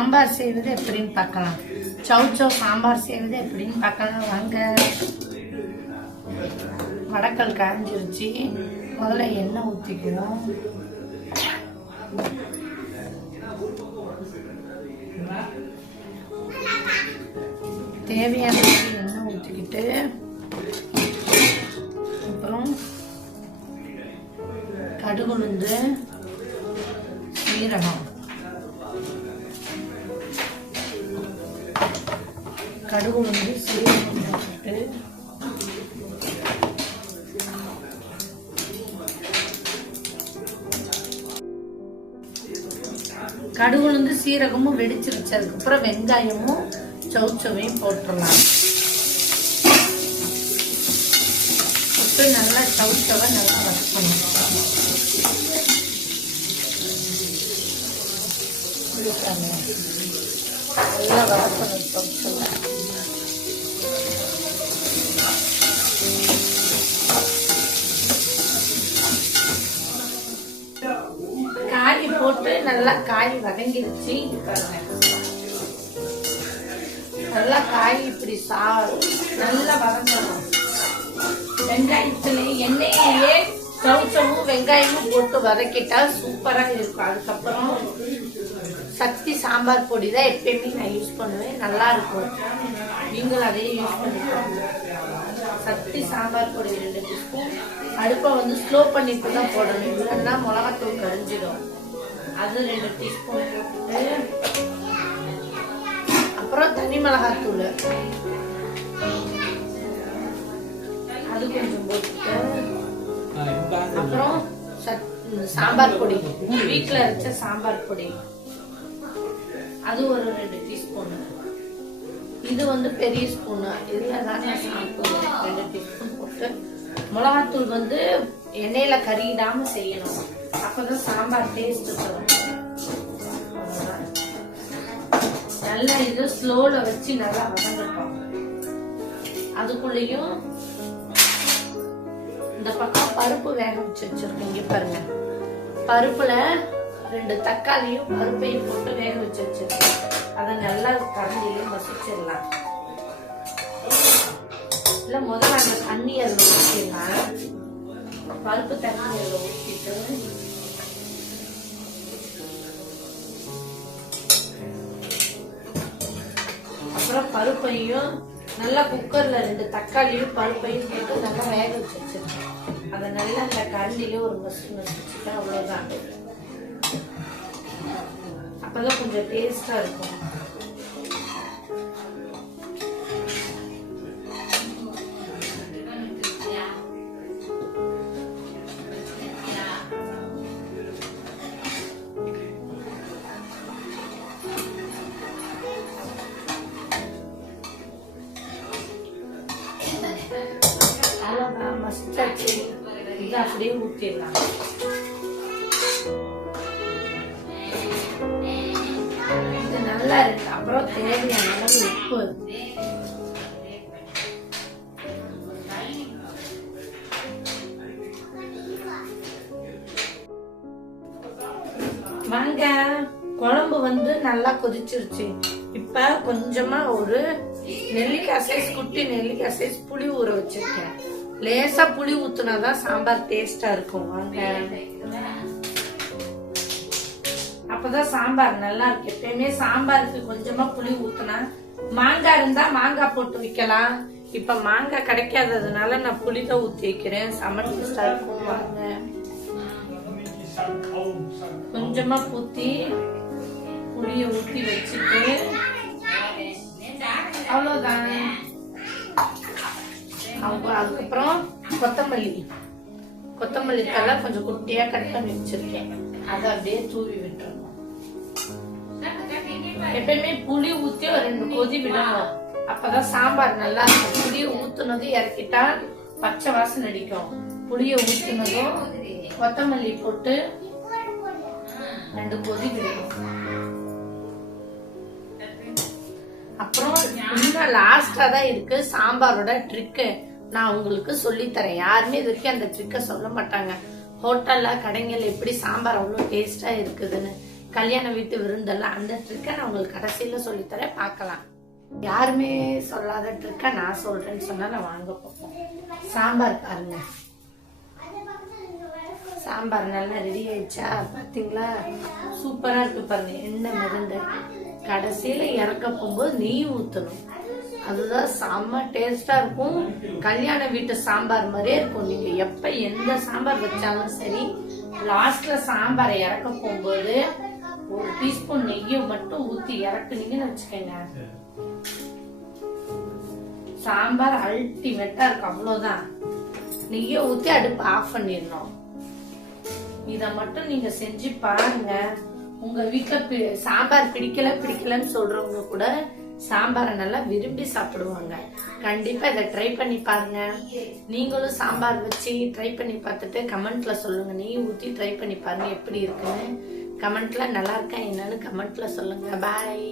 சாம்பார் செய்வது எப்படின்னு பார்க்கலாம். சௌச்சௌ சாம்பார் செய்வது எப்படின்னு பார்க்கலாம் வாங்க. வடக்கல் காய்ஞ்சிருச்சு. முதல்ல எண்ணெய் ஊற்றிக்குவோம். தேவையான எண்ணெய் ஊற்றிக்கிட்டு அப்புறம் கடுகு உளுந்து சீரகம் போட்டு கடுகு உளுந்து சீரகமும் வெடிச்சிருச்சு. அதுக்கப்புறம் வெங்காயமும் சௌச்சவையும் போட்டுடலாம். போட்டு நல்லா சௌச்சவை நல்லா வதக்கணும். நல்லா வதக்கணும் சௌச்சவை. காய் போட்டு நல்லா காய் வதங்கிடுச்சு. நல்லா காய் இப்படி நல்லா வதங்கணும். வெங்காயத்துல எண்ணெயிலேயே சௌச்சவும் வெங்காயமும் போட்டு வதக்கிட்டா சூப்பரா இருக்கும். அதுக்கப்புறம் சக்தி சாம்பார் பொடி தான் எப்பயுமே நான் யூஸ் பண்ணுவேன். நல்லா இருக்கும். நீங்களும் அதையே யூஸ் பண்ணிக்கோங்க. சக்தி சாம்பார் பொடி 2 டீஸ்பூன். அடுப்பை ஸ்லோ பண்ணிட்டு தான் போடணும். இல்லைன்னா மிளகாத்தூள் கரிஞ்சிடும். அது 2 டீஸ்பூன் போட்டு அப்புறம் தனி மிளகாத்தூள் அது கொஞ்சம் போட்டுட்டு அப்புறம் சாம்பார் பொடி வீட்டுல அரைச்ச சாம்பார் பொடி அது ஒரு 2 டீஸ்பூன். இது பெரிய ஸ்பூனு. இதுல தான் சாப்பிடுவேன். 2 டீஸ்பூன் போட்டு மிளகாத்தூள் எண்ணெயில கறியிடாம செய்யணும். அப்பதான் சாம்பார் டேஸ்ட் தரும். நல்லா இது ஸ்லோல வச்சு நல்லா வதங்கட்டும். அதுக்குள்ளயும் இந்த பக்கம் பருப்பு வேக வச்சு வச்சிருக்கீங்க பாருங்க. பருப்புல 2 தக்காளியும் பருப்பையும் போட்டு வேக வச்சு வச்சிருக்கேன். அதை நல்லா கரண்டிலையும் மசிச்சிடலாம். இல்ல முதல்ல அந்த தண்ணி அதில் ஊற்றிடலாம். பருப்பு தண்ணி அதில் ஊற்றிட்டு அப்புறம் பருப்பையும் நல்லா குக்கர்ல 2 தக்காளியும் பருப்பையும் போட்டு நல்லா வேக வச்சு வச்சிருக்கேன். அதை நல்லா அந்த கரண்டில ஒரு மசிச்சுட்டா அவ்வளவுதான். அப்பதான் கொஞ்சம் டேஸ்டா இருக்கும். மஸ்டாச்சு. இது அப்படியே ஊற்றிடலாம். இது நல்லா இருக்கு. அப்புறம் தேவையான அளவு உப்பு. வாங்க. குழம்பு நல்லா கொதிச்சிருச்சு. இப்ப கொஞ்சமா ஒரு நெல்லிக்காய் சைஸ் குட்டி நெல்லிக்காய் சைஸ் புளி ஊற வச்சிருக்கேன். லேசா புளி ஊத்துனாதான் சாம்பார் டேஸ்டா இருக்கும். வாங்க. அப்பதான் சாம்பார் நல்லா இருக்கு. எப்பயுமே சாம்பாருக்கு கொஞ்சமா புளி ஊத்துனா, மாங்காய் இருந்தா மாங்காய் போட்டு வைக்கலாம். இப்ப மாங்காய் கிடைக்காததுனால நான் புளி தான் ஊத்தி வைக்கிறேன். செம டேஸ்டா இருக்கும். வாங்க. கொஞ்சமா ஊத்தி புளிய ஊத்தி வச்சுட்டு அவ்வளவுதான். அதுக்கப்புறம் கொத்தமல்லி தலை கொஞ்சம் குட்டியா கட் பண்ணி வச்சிருக்கேன். அதை அப்படியே தூவி விட்டுறணும். எப்பயுமே புளி ஊத்தி ஒரு 2 கொதி விடணும். அப்பதான் சாம்பார் நல்லா இருக்கும். புளிய ஊத்துனதும் இறக்கிட்டா பச்சை வாசனை அடிக்கும். புளிய ஊத்துனதும் கொத்தமல்லி போட்டு 2 கொதி விடணும். அப்புறம் இன்னும் லாஸ்டா தான் இருக்கு சாம்பாரோட ட்ரிக்கு. நான் உங்களுக்கு சொல்லி தரேன். யாருமே இது வரைக்கும் அந்த ட்ரிக்கை சொல்ல மாட்டாங்க. ஹோட்டல்ல கடைங்கள்ல எப்படி சாம்பார் அவ்வளவு டேஸ்டா இருக்குதுன்னு. கல்யாண வீட்டு விருந்தெல்லாம் அந்த ட்ரிக்கை நான் உங்களுக்கு கடைசியில சொல்லித்தரேன், பார்க்கலாம். யாருமே சொல்லாத ட்ரிக்கை நான் சொல்றேன்னு சொன்னா நான் வாங்க போப்போம். சாம்பார் பாருங்க, சாம்பார் நல்லா ரெடி ஆயிடுச்சா பாத்தீங்களா? சூப்பரா இருக்கு பாருங்க. எண்ணெய் மிதந்து கடைசியில இறக்க போகும்போது நெய் ஊத்தணும். அதுதான் செம்ம டேஸ்டா இருக்கும். கல்யாண வீட்டு சாம்பார் மாதிரியே இருக்கும். நீங்க எப்ப எந்த சாம்பார் வச்சாலும் சரி, லாஸ்ட்ல சாம்பாரை இறக்க போகும்போது ஒரு டீஸ்பூன் நெய்யை மட்டும் ஊத்தி இறக்குனீங்கன்னு வச்சுக்கோங்க, சாம்பார் அல்டிமேட்டா இருக்கும். அவ்வளவுதான். நெய்யை ஊத்தி அடுப்பு ஆஃப் பண்ணிடணும். இத மட்டும் நீங்க செஞ்சு பாருங்க. உங்க வீட்டுல சாம்பார் பிடிக்கலன்னு சொல்றவங்க கூட சாம்பாரை நல்லா விரும்பி சாப்பிடுவாங்க. கண்டிப்பா இதை ட்ரை பண்ணி பாருங்க. நீங்களும் சாம்பார் வச்சு ட்ரை பண்ணி பார்த்துட்டு கமெண்ட்ல சொல்லுங்க. நெய் ஊத்தி ட்ரை பண்ணி பாருங்க எப்படி இருக்குன்னு. கமெண்ட்ல நல்லா இருக்கா என்னன்னு கமெண்ட்ல சொல்லுங்க. பாய்.